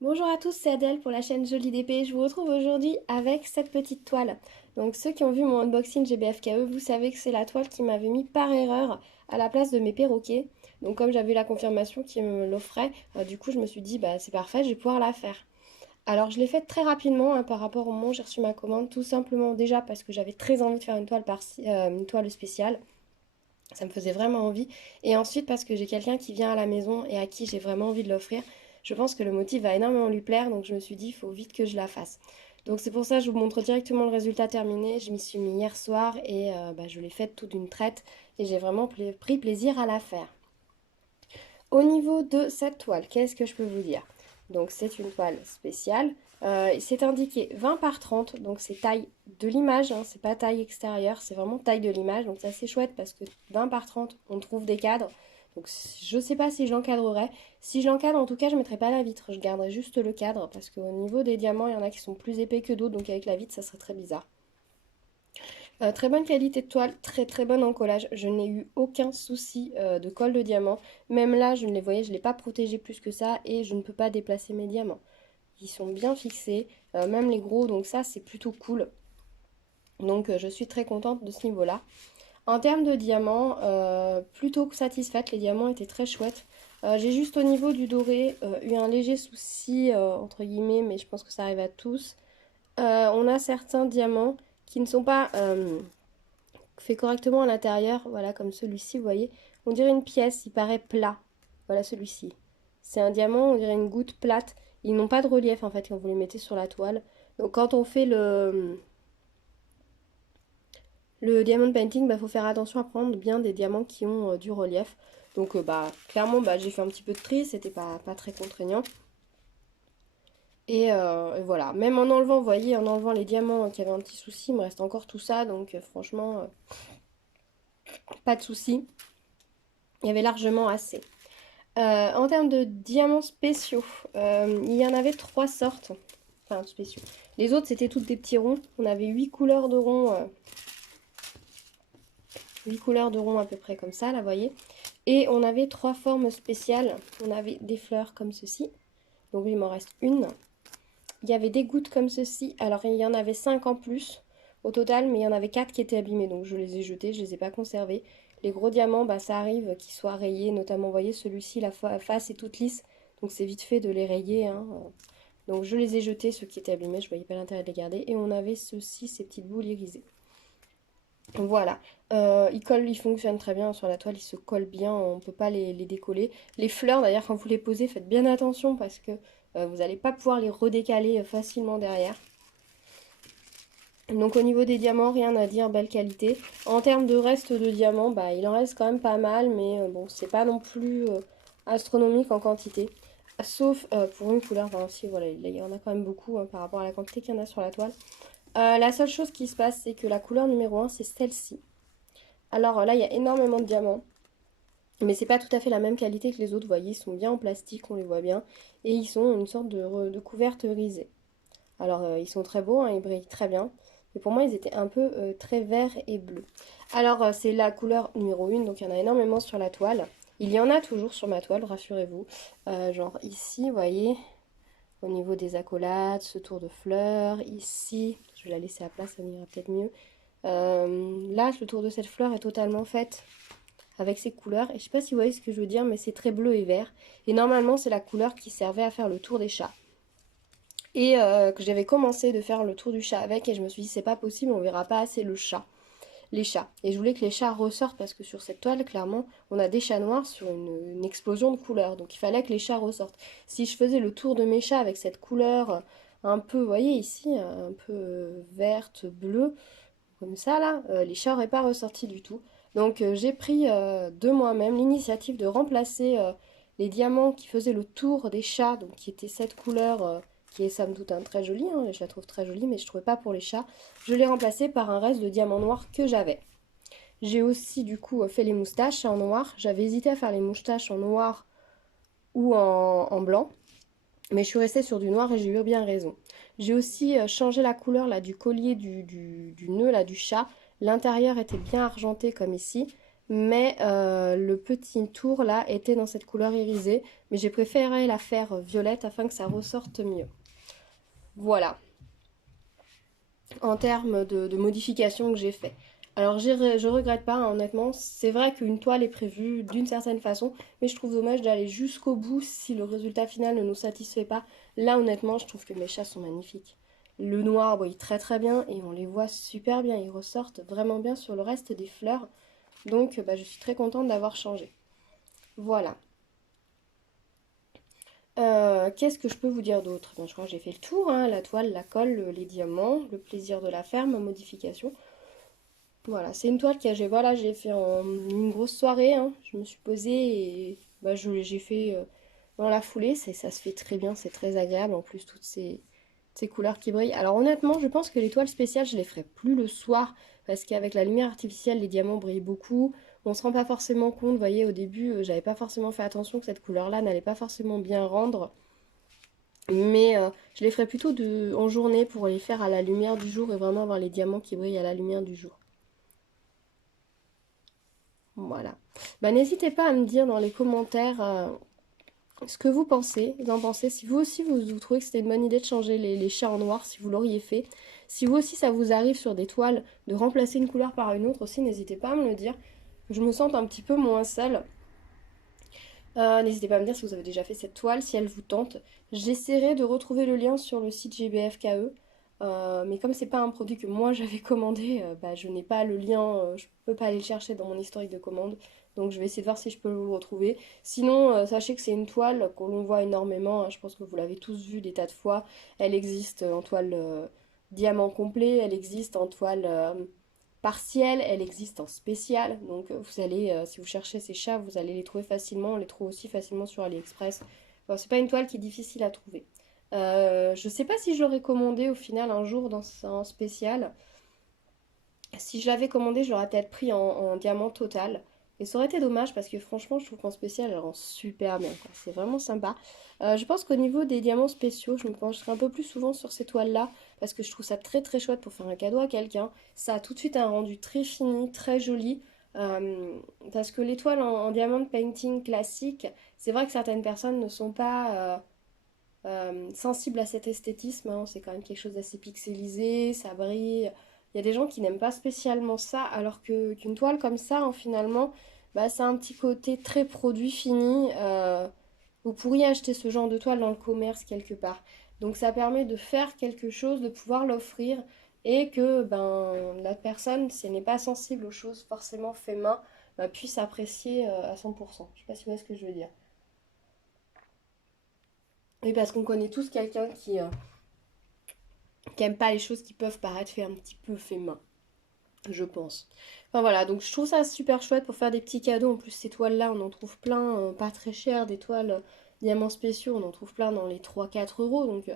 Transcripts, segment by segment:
Bonjour à tous, c'est Adèle pour la chaîne Jolie d'épée. Je vous retrouve aujourd'hui avec cette petite toile. Donc ceux qui ont vu mon unboxing GBFKE, vous savez que c'est la toile qui m'avait mis par erreur à la place de mes perroquets. Donc comme j'avais la confirmation qui me l'offrait, du coup je me suis dit bah c'est parfait, je vais pouvoir la faire. Alors je l'ai faite très rapidement hein, par rapport au moment où j'ai reçu ma commande, tout simplement déjà parce que j'avais très envie de faire une toile spéciale. Ça me faisait vraiment envie. Et ensuite parce que j'ai quelqu'un qui vient à la maison et à qui j'ai vraiment envie de l'offrir. Je pense que le motif va énormément lui plaire, donc je me suis dit, il faut vite que je la fasse. Donc c'est pour ça que je vous montre directement le résultat terminé. Je m'y suis mis hier soir et je l'ai faite tout d'une traite et j'ai vraiment pris plaisir à la faire. Au niveau de cette toile, qu'est-ce que je peux vous dire? Donc c'est une toile spéciale. C'est indiqué 20 par 30, donc c'est taille de l'image, hein, c'est pas taille extérieure, c'est vraiment taille de l'image. Donc c'est assez chouette parce que 20 par 30, on trouve des cadres. Donc je sais pas si je l'encadrerai. Si je l'encadre, en tout cas, je mettrai pas la vitre, je garderai juste le cadre parce qu'au niveau des diamants, il y en a qui sont plus épais que d'autres, donc avec la vitre, ça serait très bizarre. Très bonne qualité de toile, très très bonne en collage. Je n'ai eu aucun souci de colle de diamant. Même là, je ne les voyais, je ne l'ai pas protégé plus que ça et je ne peux pas déplacer mes diamants. Ils sont bien fixés, même les gros, donc ça c'est plutôt cool. Donc je suis très contente de ce niveau-là. En termes de diamants, plutôt satisfaite, les diamants étaient très chouettes. J'ai juste au niveau du doré eu un léger souci, entre guillemets, mais je pense que ça arrive à tous. On a certains diamants qui ne sont pas faits correctement à l'intérieur, voilà, comme celui-ci, vous voyez. On dirait une pièce, il paraît plat. Voilà celui-ci. C'est un diamant, on dirait une goutte plate. Ils n'ont pas de relief en fait quand vous les mettez sur la toile. Donc quand on fait le diamond painting, il faut faire attention à prendre bien des diamants qui ont du relief. Donc clairement, j'ai fait un petit peu de tri, c'était pas très contraignant. Et voilà, même en enlevant, vous voyez, en enlevant les diamants qui avaient un petit souci, il me reste encore tout ça, donc franchement, pas de souci. Il y avait largement assez. En termes de diamants spéciaux, il y en avait trois sortes. Enfin, spéciaux. Les autres, c'était toutes des petits ronds. On avait 8 couleurs de ronds. 8 couleurs de ronds à peu près comme ça, là, vous voyez. Et on avait trois formes spéciales. On avait des fleurs comme ceci. Donc il m'en reste une. Il y avait des gouttes comme ceci. Alors il y en avait 5 en plus au total, mais il y en avait 4 qui étaient abîmés. Donc je les ai jetés, je ne les ai pas conservés. Les gros diamants, ça arrive qu'ils soient rayés. Notamment, vous voyez, celui-ci, la face est toute lisse. Donc c'est vite fait de les rayer, hein. Donc je les ai jetés, ceux qui étaient abîmés. Je ne voyais pas l'intérêt de les garder. Et on avait ceci, ces petites boules irisées. Voilà, il fonctionne très bien sur la toile, il se colle bien, on ne peut pas les décoller. Les fleurs d'ailleurs quand vous les posez, faites bien attention parce que vous n'allez pas pouvoir les redécaler facilement derrière. Donc au niveau des diamants, rien à dire, belle qualité. En termes de reste de diamants, il en reste quand même pas mal, mais bon, c'est pas non plus astronomique en quantité. Sauf pour une couleur, enfin si voilà, il y en a quand même beaucoup hein, par rapport à la quantité qu'il y en a sur la toile. La seule chose qui se passe, c'est que la couleur numéro 1, c'est celle-ci. Alors là, il y a énormément de diamants, mais c'est pas tout à fait la même qualité que les autres. Vous voyez, ils sont bien en plastique, on les voit bien, et ils sont une sorte de couverte grisée. Alors ils sont très beaux, hein, ils brillent très bien, mais pour moi ils étaient un peu très verts et bleus. Alors c'est la couleur numéro 1, donc il y en a énormément sur la toile. Il y en a toujours sur ma toile, rassurez-vous. Genre ici, vous voyez, au niveau des accolades, ce tour de fleurs, ici, je vais la laisser à place, ça ira peut-être mieux. Là, le tour de cette fleur est totalement fait avec ces couleurs. Et je sais pas si vous voyez ce que je veux dire, mais c'est très bleu et vert. Et normalement, c'est la couleur qui servait à faire le tour des chats. Et que j'avais commencé de faire le tour du chat avec. Et je me suis dit, c'est pas possible, on verra pas assez les chats. Et je voulais que les chats ressortent parce que sur cette toile, clairement, on a des chats noirs sur une explosion de couleurs. Donc il fallait que les chats ressortent. Si je faisais le tour de mes chats avec cette couleur un peu, vous voyez ici, un peu verte, bleue, comme ça là, les chats n'auraient pas ressorti du tout. Donc j'ai pris de moi-même l'initiative de remplacer les diamants qui faisaient le tour des chats, donc qui étaient cette couleur qui est somme toute très jolie, hein, je la trouve très jolie, mais je ne trouvais pas pour les chats. Je l'ai remplacé par un reste de diamants noirs que j'avais. J'ai aussi du coup fait les moustaches en noir. J'avais hésité à faire les moustaches en noir ou en blanc. Mais je suis restée sur du noir et j'ai eu bien raison. J'ai aussi changé la couleur là, du collier du nœud là, du chat. L'intérieur était bien argenté comme ici. mais le petit tour là était dans cette couleur irisée, mais j'ai préféré la faire violette afin que ça ressorte mieux. Voilà, en termes de modifications que j'ai fait. Alors je regrette pas, hein, honnêtement, c'est vrai qu'une toile est prévue d'une certaine façon, mais je trouve dommage d'aller jusqu'au bout si le résultat final ne nous satisfait pas. Là honnêtement, je trouve que mes chats sont magnifiques. Le noir brille très très bien et on les voit super bien, ils ressortent vraiment bien sur le reste des fleurs. Donc bah, je suis très contente d'avoir changé. Voilà. Qu'est-ce que je peux vous dire d'autre? Ben, je crois que j'ai fait le tour, hein, la toile, la colle, les diamants, le plaisir de la faire, ma modification. Voilà, c'est une toile que j'ai fait en une grosse soirée, hein. Je me suis posée et bah, j'ai fait dans la foulée. Ça se fait très bien, c'est très agréable. En plus, toutes ces couleurs qui brillent. Alors honnêtement, je pense que les toiles spéciales, je les ferai plus le soir parce qu'avec la lumière artificielle, les diamants brillent beaucoup. On se rend pas forcément compte, vous voyez, au début, j'avais pas forcément fait attention que cette couleur-là n'allait pas forcément bien rendre. Mais je les ferai plutôt en journée pour les faire à la lumière du jour et vraiment avoir les diamants qui brillent à la lumière du jour. Voilà. Bah, n'hésitez pas à me dire dans les commentaires ce que vous en pensez. Si vous aussi vous trouvez que c'était une bonne idée de changer les chats en noir, si vous l'auriez fait. Si vous aussi ça vous arrive sur des toiles de remplacer une couleur par une autre aussi, n'hésitez pas à me le dire. Que je me sente un petit peu moins seule. N'hésitez pas à me dire si vous avez déjà fait cette toile, si elle vous tente. J'essaierai de retrouver le lien sur le site GBFKE. Mais comme c'est pas un produit que moi j'avais commandé, bah, je n'ai pas le lien, je peux pas aller le chercher dans mon historique de commande. Donc je vais essayer de voir si je peux le retrouver. Sinon, sachez que c'est une toile qu'on l'on voit énormément, hein. Je pense que vous l'avez tous vu des tas de fois. Elle existe en toile diamant complet, elle existe en toile partielle, elle existe en spécial. Donc vous allez, si vous cherchez ces chats, vous allez les trouver facilement. On les trouve aussi facilement sur AliExpress. Bon, c'est pas une toile qui est difficile à trouver. Je sais pas si je l'aurais commandé au final un jour dans un spécial. Si je l'avais commandé, je l'aurais peut-être pris en diamant total. Et ça aurait été dommage parce que franchement, je trouve qu'en spécial, elle rend super bien, quoi. C'est vraiment sympa. Je pense qu'au niveau des diamants spéciaux, je me pencherai un peu plus souvent sur ces toiles-là parce que je trouve ça très très chouette pour faire un cadeau à quelqu'un. Ça a tout de suite un rendu très fini, très joli. Parce que les toiles en diamant painting classique, c'est vrai que certaines personnes ne sont pas sensibles à cet esthétisme, hein. C'est quand même quelque chose d'assez pixelisé, ça brille. Il y a des gens qui n'aiment pas spécialement ça, alors que qu'une toile comme ça, hein, finalement, bah, ça a un petit côté très produit fini. Vous pourriez acheter ce genre de toile dans le commerce quelque part. Donc ça permet de faire quelque chose, de pouvoir l'offrir et que ben, la personne, si elle n'est pas sensible aux choses forcément fait main, bah, puisse apprécier à 100%. Je sais pas si vous voyez ce que je veux dire. Oui, parce qu'on connaît tous quelqu'un qui aime pas les choses qui peuvent paraître fait un petit peu fait main, je pense. Enfin voilà, donc je trouve ça super chouette pour faire des petits cadeaux. En plus, ces toiles-là, on en trouve plein, pas très chères, des toiles diamants spéciaux, on en trouve plein dans les 3-4 euros. Donc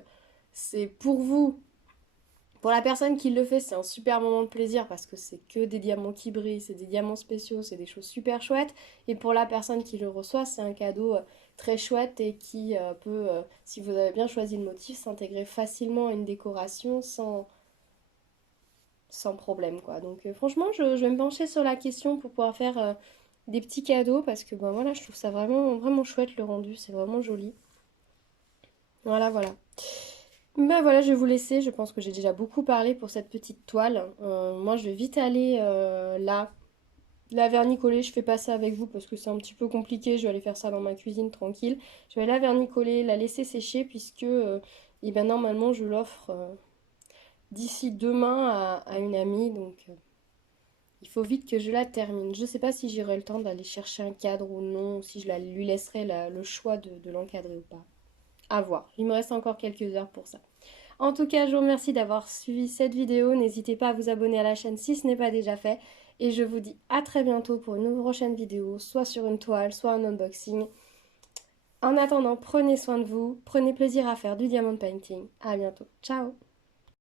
c'est pour vous, pour la personne qui le fait, c'est un super moment de plaisir parce que c'est que des diamants qui brillent, c'est des diamants spéciaux, c'est des choses super chouettes. Et pour la personne qui le reçoit, c'est un cadeau très chouette et qui peut, si vous avez bien choisi le motif, s'intégrer facilement à une décoration sans problème, quoi. Donc franchement, je vais me pencher sur la question pour pouvoir faire des petits cadeaux parce que ben voilà, je trouve ça vraiment vraiment chouette le rendu, c'est vraiment joli. Voilà, voilà. Ben voilà, je vais vous laisser. Je pense que j'ai déjà beaucoup parlé pour cette petite toile. Moi, je vais vite aller là. La vernicoller, je fais pas ça avec vous parce que c'est un petit peu compliqué. Je vais aller faire ça dans ma cuisine tranquille. Je vais la vernicoller, la laisser sécher puisque et ben, normalement, je l'offre d'ici demain à une amie. Donc, il faut vite que je la termine. Je sais pas si j'aurai le temps d'aller chercher un cadre ou non, ou si lui laisserai le choix de l'encadrer ou pas. À voir. Il me reste encore quelques heures pour ça. En tout cas, je vous remercie d'avoir suivi cette vidéo. N'hésitez pas à vous abonner à la chaîne si ce n'est pas déjà fait. Et je vous dis à très bientôt pour une prochaine vidéo, soit sur une toile, soit un unboxing. En attendant, prenez soin de vous, prenez plaisir à faire du diamond painting. À bientôt. Ciao!